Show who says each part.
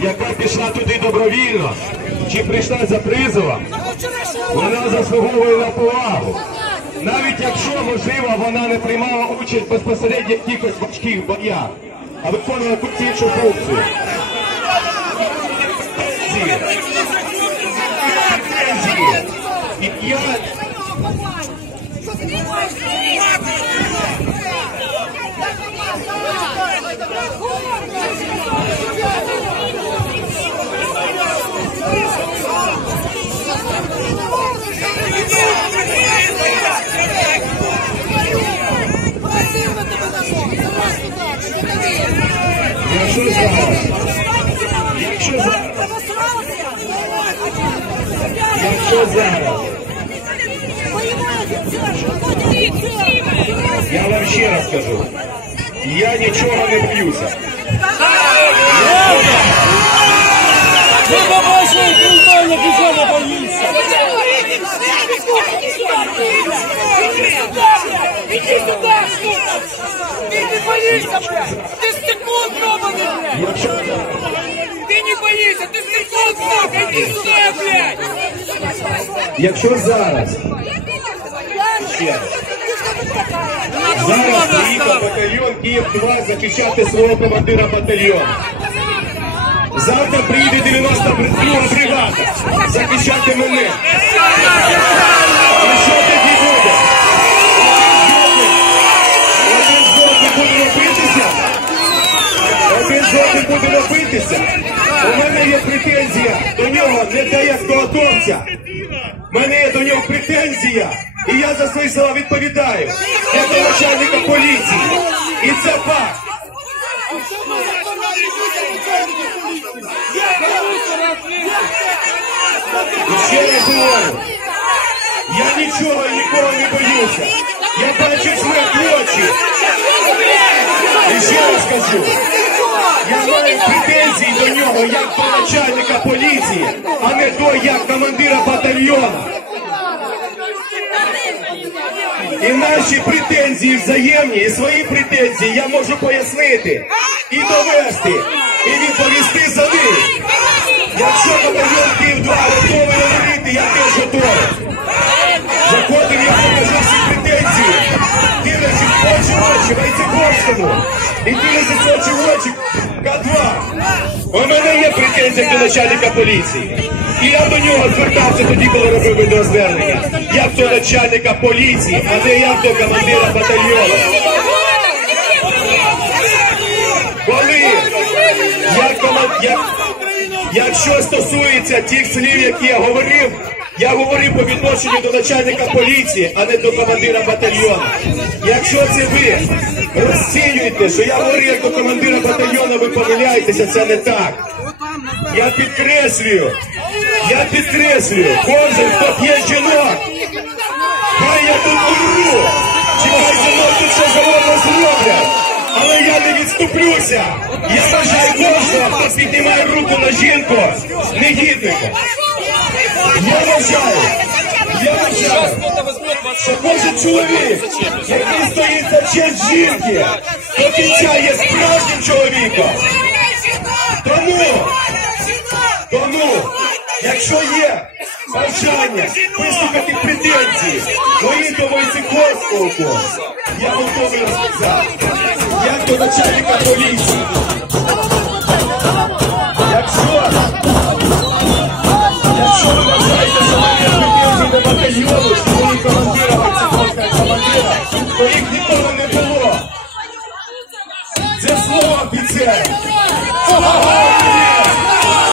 Speaker 1: яка пішла туди добровільно, чи прийшла за призовом, вона заслуговує на повагу. Навіть якщо, можливо, вона не приймала участь безпосередньо в якихось важких боях, а виконувала якусь іншу функцію. Я вам ще раз кажу, я нічого не б'юся.
Speaker 2: Мы побольше футбольно бежали боимся.
Speaker 3: Иди сюда, иди сюда, Ты не боишься, блядь. Ты стекло пробанный, блядь. Ты не боишься, ты стекло пробанный. Иди сюда, блядь.
Speaker 1: Якщо зараз. Ще. Зараз приїхав батальйон Київ-2 захищати свого командира батальйону. Завтра приїде 92 бригада захищати мене. І що тоді буде? Один з будемо битися? Один одним будемо битися? У мене є претензія до нього, не те як до атовця. Мене є до нього претензія, і я за свої слова відповідаю. Як начальника поліції. І це факт. Ще раз говорю, я нічого і нікого не боюся. Я бачу смерть в очі. І ще раз кажу, претензії до нього як до начальника поліції, а не до як командира батальйону. І наші претензії взаємні, і свої претензії я можу пояснити і довести, і відповісти за них. Якщо батальйон Київ 2 готовий говорити, я теж готовий. Очі очі Войцеховському. І дивлячись в очі в очі К2. У мене є претензія до начальника поліції. І я до нього звертався тоді, коли робив відеозвернення. Як до начальника поліції, а не як до командира батальйону. Коли як як... Якщо стосується тих слів, які я говорив, я говорив по відношенню до начальника поліції, а не до командира батальйону. Якщо це ви розцінюєте, що я говорив як до командира батальйону, ви помиляєтеся, це не так. Я підкреслюю, я підкреслюю, кожен, хто п'є жінок, хай я тут умру, чи хай жінок тут що завгодно зроблять. Але я не відступлюся. Я вважаю кожного, хто піднімає руку на жінку, негідником. Я вважаю, я вважаю, що кожен чоловік, який стоїть за честь жінки, до кінця є справжнім чоловіком. Тому, тому, якщо є бажання вислухати претензії мої до Войцеховського, я готовий розказати, як до начальника поліції. То їх ніколи не було. Це слово офіцера.